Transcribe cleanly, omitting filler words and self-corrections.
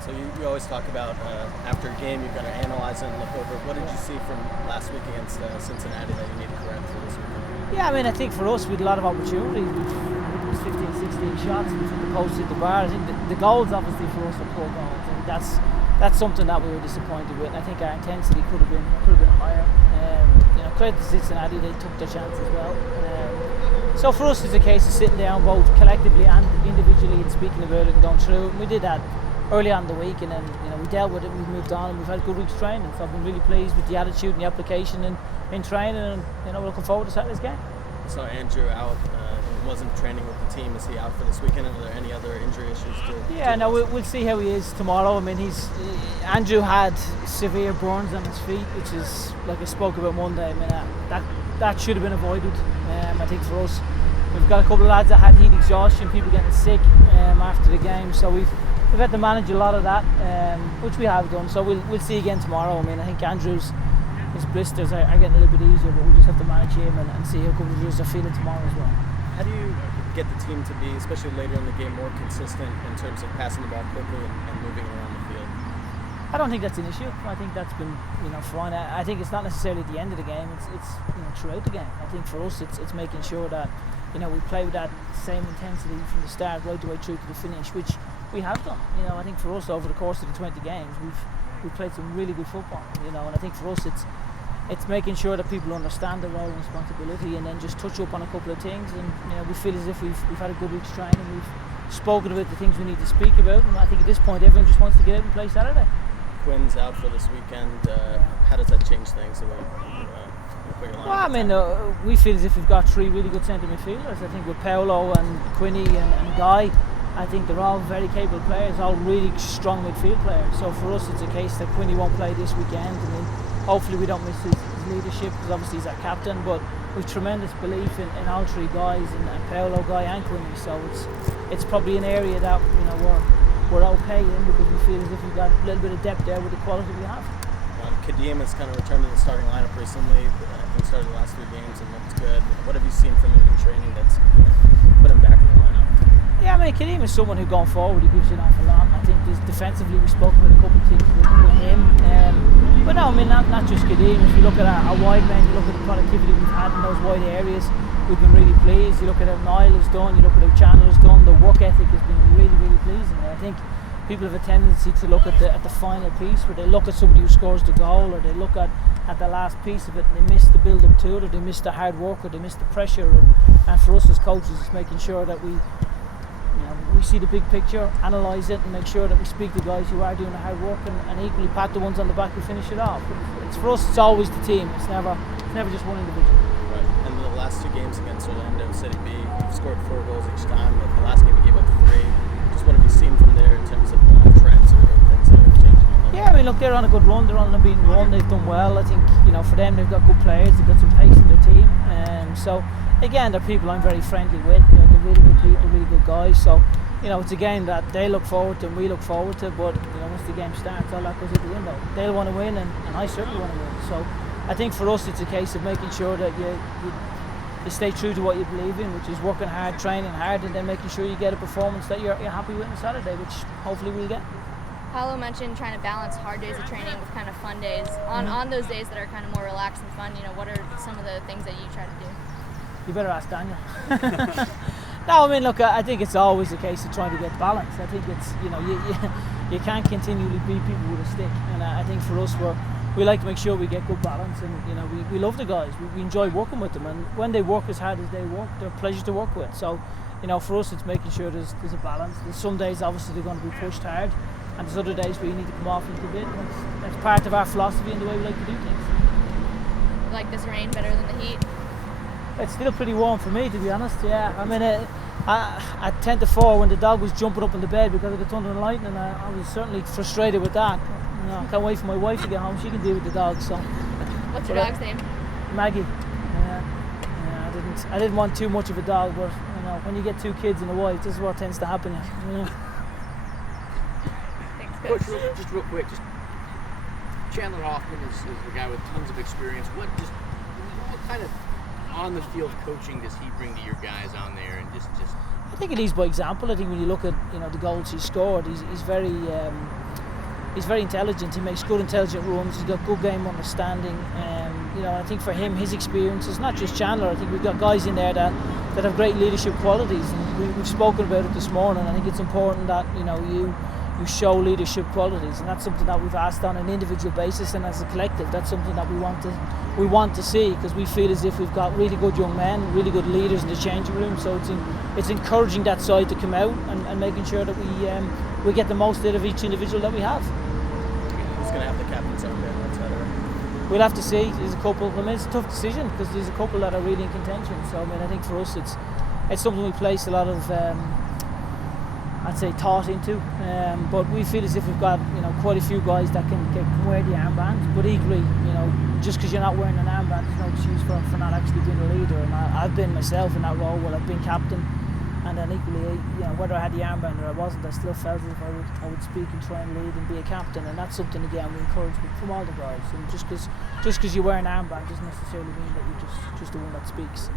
So you always talk about after a game you've got to analyze it and look over. What did you see from last week against Cincinnati that you need to correct for this weekend? Yeah, I mean, I think for us we had a lot of opportunities. I think it was 15, 16 shots between the post and the bar. I think the goals obviously for us are poor goals. I think that's something that we were disappointed with. And I think our intensity could have been higher. Credit to Cincinnati, they took their chance as well. So for us it's a case of sitting down both collectively and individually and speaking about it and going through it. And we did that early on in the week, and then we dealt with it, we've moved on, and we've had a good week's training. So I've been really pleased with the attitude and the application in training, and we're looking forward to Saturday's game. So Andrew out, wasn't training with the team. Is he out for this weekend? Are there any other injury issues? We'll see how he is tomorrow. I mean, Andrew had severe burns on his feet, which is, like I spoke about Monday, I mean, that should have been avoided. I think for us, we've got a couple of lads that had heat exhaustion, people getting sick after the game, so we've had to manage a lot of that, which we have done. So we'll see again tomorrow. I mean, I think Andrew's his blisters are getting a little bit easier, but we just have to manage him and see how Coverage are feeling tomorrow as well. How do you get the team to be, especially later in the game, more consistent in terms of passing the ball quickly and moving around the field? I don't think that's an issue. I think that's been fine. I think it's not necessarily at the end of the game. It's throughout the game. I think for us it's making sure that we play with that same intensity from the start right the way through to the finish, which we have done. I think for us over the course of the 20 games we've played some really good football. And I think for us it's making sure that people understand their role and responsibility, and then just touch up on a couple of things, and we feel as if we've had a good week's training. We've spoken about the things we need to speak about, and I think at this point everyone just wants to get out and play Saturday. Quinn's out for this weekend. How does that change things? We feel as if we've got three really good centre midfielders. I think with Paolo and Quinny and Guy, I think they're all very capable players, all really strong midfield players. So for us it's a case that Quinny won't play this weekend. I mean, hopefully we don't miss his leadership, because obviously he's our captain, but we've tremendous belief in all three guys, and Paolo, Guy and Quinny. So it's probably an area that we're okay in, because we feel as if we've got a little bit of depth there with the quality we have. Kadeem has kind of returned to the starting lineup recently. I think started the last 3 games and looked good. What have you seen from him in training that's put him back in the lineup? Yeah, I mean, Kadeem is someone who, going forward, he gives you an awful lot. I think defensively we spoke about a couple of things with him. But no, I mean, not just Kadeem. If you look at our wide men, you look at the productivity we've had in those wide areas, we've been really pleased. You look at how Niall has done, you look at how Chandler has done, the work ethic has been really, really pleasing. I think people have a tendency to look at the final piece, where they look at somebody who scores the goal, or they look at the last piece of it and they miss the build up to it, or they miss the hard work, or they miss the pressure. And for us as coaches, it's making sure that we see the big picture, analyse it, and make sure that we speak to guys who are doing the hard work, and equally pat the ones on the back who finish it off. It's for us, it's always the team. It's never just one individual. Right. And the last 2 games against Orlando City B, you've scored 4 goals each time. The last game you gave up 3. Just what have you seen from there in terms of trends or things that have changed? Yeah, I mean, look, they're on a good run. They're on an unbeaten run. They've done well. I think for them, they've got good players. They've got some pace in their team. So again, they're people I'm very friendly with. They're really good people, really good guys. So it's a game that they look forward to and we look forward to. But once the game starts, all that goes out the window. They'll want to win, and I certainly want to win. So I think for us, it's a case of making sure that you stay true to what you believe in, which is working hard, training hard, and then making sure you get a performance that you're happy with on Saturday, which hopefully we'll get. Paolo mentioned trying to balance hard days of training with kind of fun days. On those days that are kind of more relaxed and fun, what are some of the things that you try to do? You better ask Daniel. No, I mean, look, I think it's always a case of trying to get balance. I think it's, you can't continually beat people with a stick, and I think for us, we like to make sure we get good balance, and we love the guys. We enjoy working with them, and when they work as hard as they work, they're a pleasure to work with. So, for us, it's making sure there's a balance. There's some days, obviously, they're going to be pushed hard, and there's other days where you need to come off a little bit. That's part of our philosophy and the way we like to do things. You like this rain better than the heat? It's still pretty warm for me, to be honest. Yeah, I mean, at 10 to 4, when the dog was jumping up in the bed because of the thunder and lightning, I was certainly frustrated with that. I can't wait for my wife to get home. She can deal with the dog. So, what's your dog's name? Maggie. I didn't want too much of a dog, but when you get 2 kids and a wife, this is what tends to happen. Thanks, Coach. Just real quick, Chandler Hoffman is a guy with tons of experience. What kind of on the field coaching does he bring to your guys on there, and just? I think it is by example. I think when you look at the goals he scored, he's very he's very intelligent. He makes good intelligent runs. He's got good game understanding. You know, I think for him, his experience is not just Chandler. I think we've got guys in there that have great leadership qualities, and we've spoken about it this morning. I think it's important that you show leadership qualities, and that's something that we've asked on an individual basis and as a collective. That's something that we want to see, because we feel as if we've got really good young men, really good leaders in the changing room. So it's encouraging that side to come out and making sure that we get the most out of each individual that we have. Who's going to have the captain's on there? We'll have to see. There's a couple. I mean, it's a tough decision because there's a couple that are really in contention. So I mean, I think for us, it's something we place a lot of, I'd say, thought into. But we feel as if we've got quite a few guys that can wear the armband. But equally, just because you're not wearing an armband, there's no excuse for not actually being a leader. And I've been myself in that role where I've been captain. And then equally, whether I had the armband or I wasn't, I still felt as if I would speak and try and lead and be a captain. And that's something, again, we encourage from all the guys. And just because you wear an armband doesn't necessarily mean that you're just the one that speaks.